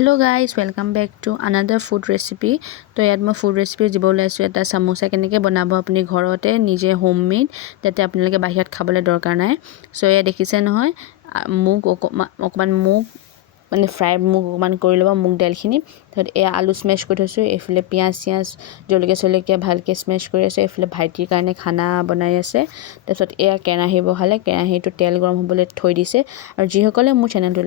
Hello guys, welcome back to another food recipe. তো ইয়াত মই ফুড ৰেচিপি দিব ওলাইছোঁ এটা সামোসা কেনেকৈ বনাব আপুনি ঘৰতে নিজে হোমমেড যাতে আপোনালোকে বাহিৰত খাবলৈ দৰকাৰ নাই। সো এয়া দেখিছে নহয় মুগ অকমান মুগ মানে ফ্ৰাই মুগ অকমান কৰি ল'ব মুগ দাইলখিনি তাৰপিছত এয়া আলু স্মেছ কৰি থৈছোঁ এইফালে পিঁয়াজ জলকীয়া ভালকৈ স্মেছ কৰি আছে এইফালে ভাইটিৰ কাৰণে খানা বনাই আছে তাৰপিছত এয়া কেৰাহী বহালে কেৰাহীটো তেল গৰম হ'বলৈ থৈ দিছে আৰু যিসকলে মোৰ চেনেলটো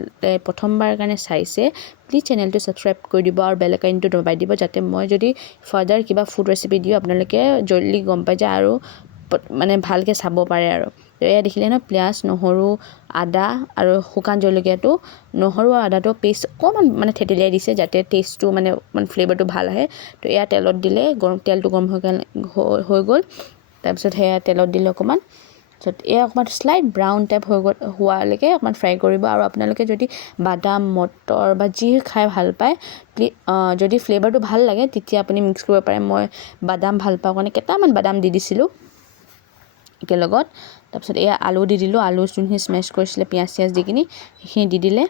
প্ৰথমবাৰ কাৰণে চাইছে প্লিজ চেনেলটো সাবস্ক্ৰাইব কৰি দিব আৰু বেল আইকনটো দবাই দিব যাতে মই যদি ফাৰ্দাৰ কিবা ফুড ৰেচিপি দিওঁ আপোনালোকে জলদি গম পাই যায় আৰু মানে ভালকৈ চাব পাৰে আৰু তো এয়া দেখিলে ন পিঁয়াজ নহৰু আদা আৰু শুকান জলকীয়াটো নহৰু আৰু আদাটো পেষ্ট অকণমান মানে থেতেলিয়াই দিছে যাতে টেষ্টটো মানে ফ্লেভাৰটো ভাল আহে তো এয়া তেলত দিলে তেলটো গৰম হৈ গ'ল তাৰপিছত সেয়া তেলত দিলে অকণমান তাৰপিছত এয়া অকণমান স্লাইট ব্ৰাউন টাইপ হোৱালৈকে অকণমান ফ্ৰাই কৰিব আৰু আপোনালোকে যদি বাদাম মটৰ বা যি খাই ভাল পায় যদি ফ্লেভাৰটো ভাল লাগে তেতিয়া আপুনি মিক্স কৰিব পাৰে মই বাদাম ভাল পাওঁ কাৰণে কেইটামান বাদাম দি দিছিলোঁ একেলগত তাৰপিছত এয়া আলু দি দিলোঁ আলু যোনখিনি স্মেছ কৰিছিলে পিঁয়াজ দি কিনি সেইখিনি দি দিলে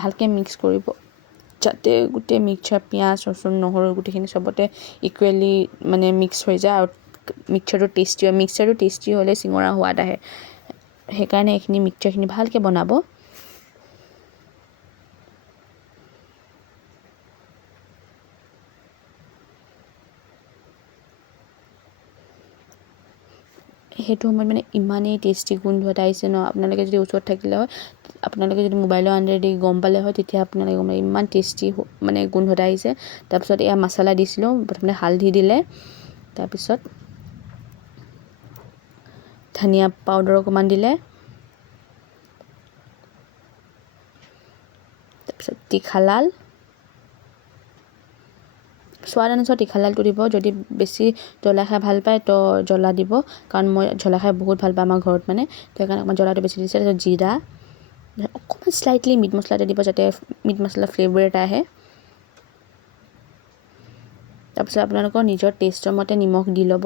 ভালকৈ মিক্স কৰিব যাতে গোটেই মিক্সচাৰ পিঁয়াজ ৰচুন নহৰু গোটেইখিনি চবতে ইকুৱেলি মানে মিক্স হৈ যায় আৰু মিক্সচাৰটো টেষ্টি হ'লে চিঙৰা সোৱাদ আহে সেইকাৰণে এইখিনি মিক্সচাৰখিনি ভালকৈ বনাব সেইটো সময়ত মানে ইমানেই টেষ্টি গোন্ধ এটা আহিছে ন আপোনালোকে যদি ওচৰত থাকিলে হয় আপোনালোকে যদি মোবাইলৰ আণ্ডাৰেদি গম পালে হয় তেতিয়া আপোনালোকে গম পালে ইমান টেষ্টি মানে গোন্ধ এটা আহিছে তাৰপিছত এয়া মছলা দিছিলোঁ প্ৰথমতে হালধি দিলে তাৰপিছত ধনিয়া পাউডাৰ অকণমান দিলে তাৰপিছত তিখালাল সোৱাদ অনুসাৰে তিখালালটো দিব যদি বেছি জ্বলা খাই ভাল পায় তো জ্বলা দিব কাৰণ মই জ্বলা খাই বহুত ভাল পাওঁ আমাৰ ঘৰত মানে তো সেইকাৰণে অকণমান জ্বলাটো বেছি দিছে তাৰপিছত জিৰা অকণমান স্লাইটলি মিট মছলা এটা দিব যাতে মিট মছলা ফ্লেভাৰ এটা আহে তাৰপিছত আপোনালোকৰ নিজৰ টেষ্টৰ মতে নিমখ দি ল'ব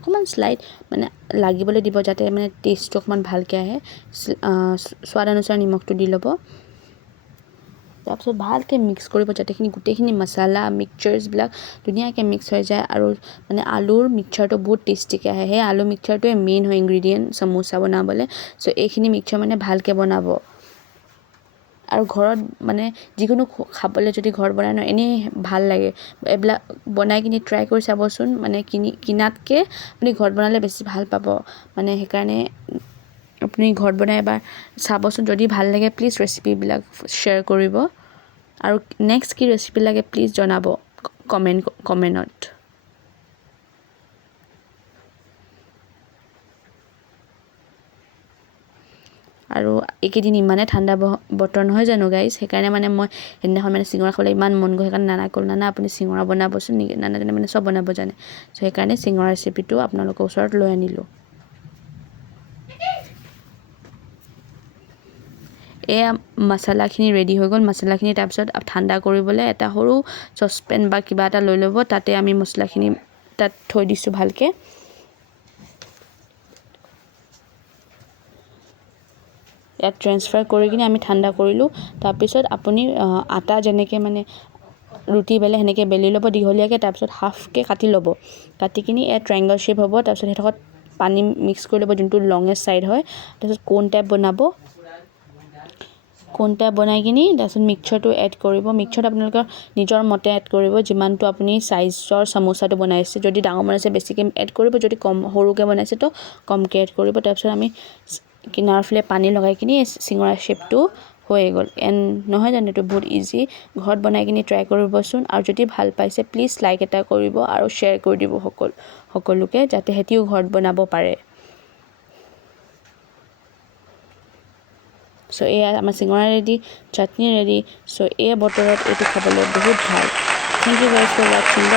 অকণমান স্লাইট মানে লাগিবলৈ দিব যাতে মানে টেষ্টটো অকণমান ভালকৈ আহে সোৱাদ অনুসাৰে নিমখটো দি ল'ব তাৰপিছত ভালকৈ মিক্স কৰিব যাতেখিনি গোটেইখিনি মছলা মিক্সচাৰ্ছবিলাক ধুনীয়াকৈ মিক্স হৈ যায় আৰু মানে আলুৰ মিক্সচাৰটো বহুত টেষ্টিকৈ আহে সেই আলু মিক্সচাৰটোৱে মেইন হয় ইনগ্ৰিডিয়েণ্ট সমোচা বনাবলৈ চ' এইখিনি মিক্সচাৰ মানে ভালকৈ বনাব আৰু ঘৰত মানে যিকোনো খাবলৈ যদি ঘৰত বনাই ন এনেই ভাল লাগে এইবিলাক বনাই কিনি ট্ৰাই কৰি চাবচোন মানে কিনাতকৈ আপুনি ঘৰত বনালে বেছি ভাল পাব মানে সেইকাৰণে আপুনি ঘৰত বনাই এবাৰ চাবচোন যদি ভাল লাগে প্লিজ ৰেচিপিবিলাক শ্বেয়াৰ কৰিব আৰু নেক্সট কি ৰেচিপি লাগে প্লিজ জনাব কমেণ্টত আৰু এইকেইদিন ইমানে ঠাণ্ডা বতৰ নহয় জানো গাইজ সেইকাৰণে মানে মই সেইদিনাখন মানে চিঙৰা খাবলৈ ইমান মন গ'ল সেইকাৰণে নানা ক'ল নানা আপুনি চিঙৰা বনাবচোন নানাজনে মানে চব বনাব জানে চ' সেইকাৰণে চিঙৰা ৰেচিপিটো আপোনালোকৰ ওচৰত লৈ আনিলোঁ এয়া মছলাখিনি ৰেডি হৈ গ'ল মছলাখিনি তাৰপিছত ঠাণ্ডা কৰিবলৈ এটা সৰু চচপেন বা কিবা এটা লৈ ল'ব তাতে আমি মছলাখিনি তাত থৈ দিছোঁ ভালকৈ ইয়াত ট্ৰেন্সফাৰ কৰি কিনে আমি ঠাণ্ডা কৰিলোঁ তাৰপিছত আপুনি আটা যেনেকৈ মানে ৰুটি বেলে সেনেকৈ বেলি ল'ব দীঘলীয়াকৈ তাৰপিছত হাফকৈ কাটি ল'ব কাটি কিনি ইয়াত ট্ৰাইংগল শ্বেপ হ'ব তাৰপিছত সেইডোখৰত পানী মিক্স কৰি ল'ব যোনটো লঙেষ্ট ছাইড হয় তাৰপিছত কোন টাইপ বনাই কিনি তাৰপিছত মিক্সচাৰটো এড কৰিব মিক্সচাৰটো আপোনালোকৰ নিজৰ মতে এড কৰিব যিমানটো আপুনি চাইজৰ সমোচাটো বনাইছে যদি ডাঙৰ বনাইছে বেছিকৈ এড কৰিব যদি সৰুকৈ বনাইছে তো কমকৈ এড কৰিব তাৰপিছত আমি কিনাৰৰ ফালে পানী লগাই কিনি চিঙৰা শ্বেপটো হৈ গ'ল নহয় জানো এইটো বহুত ইজি ঘৰত বনাই কিনি ট্ৰাই কৰিবচোন আৰু যদি ভাল পাইছে প্লিজ লাইক এটা কৰিব আৰু শ্বেয়াৰ কৰি দিব সকলোকে যাতে সিহঁতিও ঘৰত বনাব পাৰে চ' এয়া আমাৰ চিঙৰা ৰেডি চাটনি ৰেডি চ' এই বতৰত এইটো খাবলৈ বহুত ভাল থেংক ইউ গাইজ ফৰ ৱাচিং